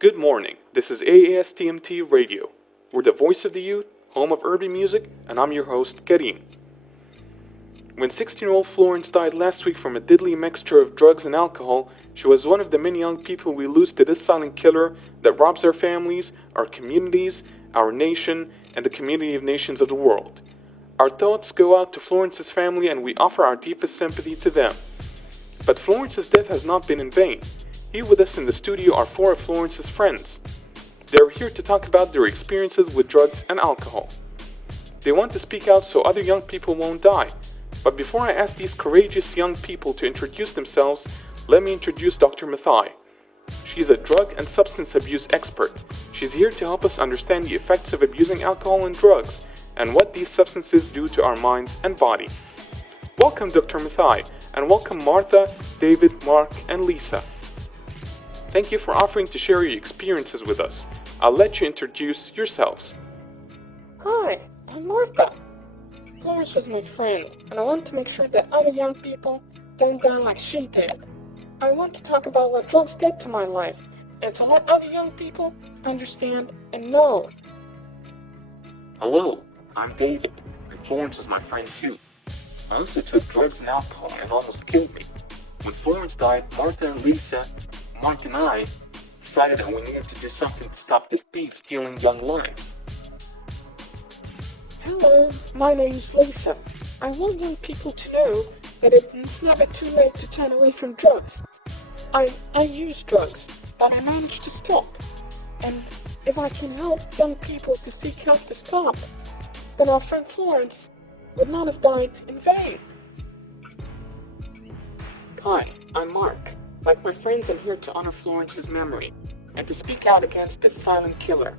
Good morning, this is AASTMT Radio. We're the voice of the youth, home of urban music, and I'm your host, Karim. When 16-year-old Florence died last week from a deadly mixture of drugs and alcohol, she was one of the many young people we lose to this silent killer that robs our families, our communities, our nation, and the community of nations of the world. Our thoughts go out to Florence's family and we offer our deepest sympathy to them. But Florence's death has not been in vain. Here with us in the studio are four of Florence's friends. They're here to talk about their experiences with drugs and alcohol. They want to speak out so other young people won't die. But before I ask these courageous young people to introduce themselves, let me introduce Dr. Mathai. She's a drug and substance abuse expert. She's here to help us understand the effects of abusing alcohol and drugs and what these substances do to our minds and body. Welcome, Dr. Mathai, and welcome Martha, David, Mark, and Lisa. Thank you for offering to share your experiences with us. I'll let you introduce yourselves. Hi, I'm Martha. Florence was my friend, and I want to make sure that other young people don't die like she did. I want to talk about what drugs did to my life, and to let other young people understand and know. Hello, I'm David, and Florence is my friend too. I also took drugs and alcohol and it almost killed me. When Florence died, Martha and Lisa, Mark and I decided that we needed to do something to stop this thief stealing young lives. Hello, my name's Lisa. I want young people to know that it's never too late to turn away from drugs. I use drugs, but I managed to stop. And if I can help young people to seek help to stop, then our friend Florence would not have died in vain. Hi, I'm Mark. Like my friends, I'm here to honor Florence's memory and to speak out against this silent killer.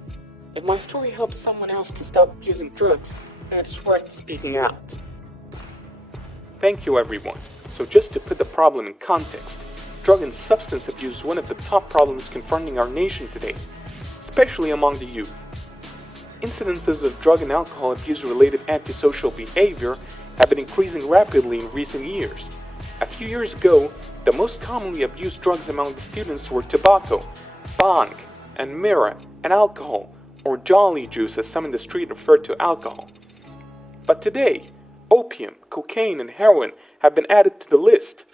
If my story helps someone else to stop using drugs, then it's worth speaking out. Thank you, everyone. So just to put the problem in context, drug and substance abuse is one of the top problems confronting our nation today, especially among the youth. Incidences of drug and alcohol abuse-related antisocial behavior have been increasing rapidly in recent years. A few years ago, the most commonly abused drugs among the students were tobacco, bang, and mirror, and alcohol, or jolly juice as some in the street refer to alcohol. But today, opium, cocaine, and heroin have been added to the list.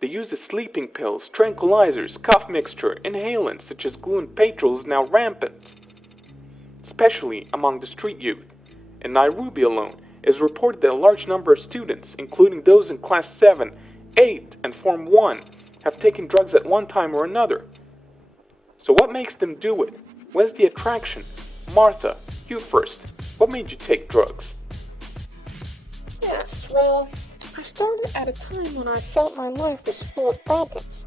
The use of sleeping pills, tranquilizers, cough mixture, inhalants such as glue and petrol is now rampant, especially among the street youth. In Nairobi alone, it is reported that a large number of students, including those in Class 7, 8, and Form 1, have taken drugs at one time or another. So what makes them do it? Where's the attraction? Martha, you first. What made you take drugs? Yes, well, I started at a time when I felt my life was full of problems.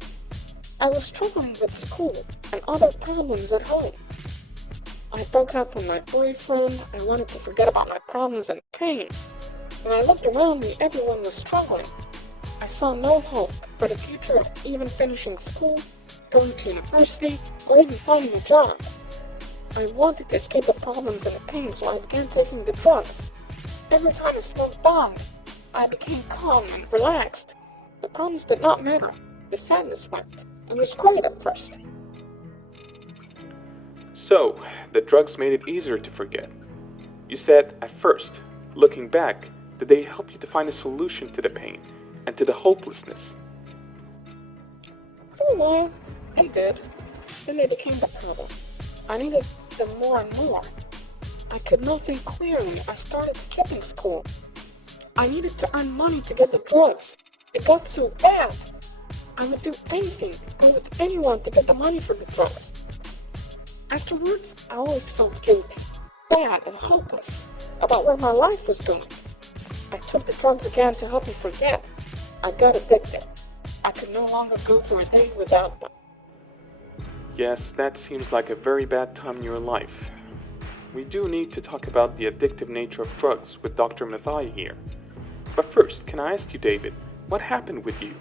I was struggling with school and other problems at home. I broke up with my boyfriend. I wanted to forget about my problems and pain. When I looked around me, everyone was struggling. I saw no hope for the future of even finishing school, going to university, or even finding a job. I wanted to escape the problems and the pain, so I began taking the drugs. Every time I smoked bong, I became calm and relaxed. The problems did not matter. The sadness went. It was great at first. So, the drugs made it easier to forget. You said, at first, looking back, did they help you to find a solution to the pain and to the hopelessness? For a while, they did. Then they became the problem. I needed them more and more. I could not think clearly. I started skipping school. I needed to earn money to get the drugs. It got so bad. I would do anything, go with anyone to get the money for the drugs. Afterwards, I always felt guilty, bad, and hopeless about where my life was going. I took the drugs again to help me forget. I got addicted. I could no longer go for a day without them. Yes, that seems like a very bad time in your life. We do need to talk about the addictive nature of drugs with Dr. Mathai here. But first, can I ask you, David, what happened with you?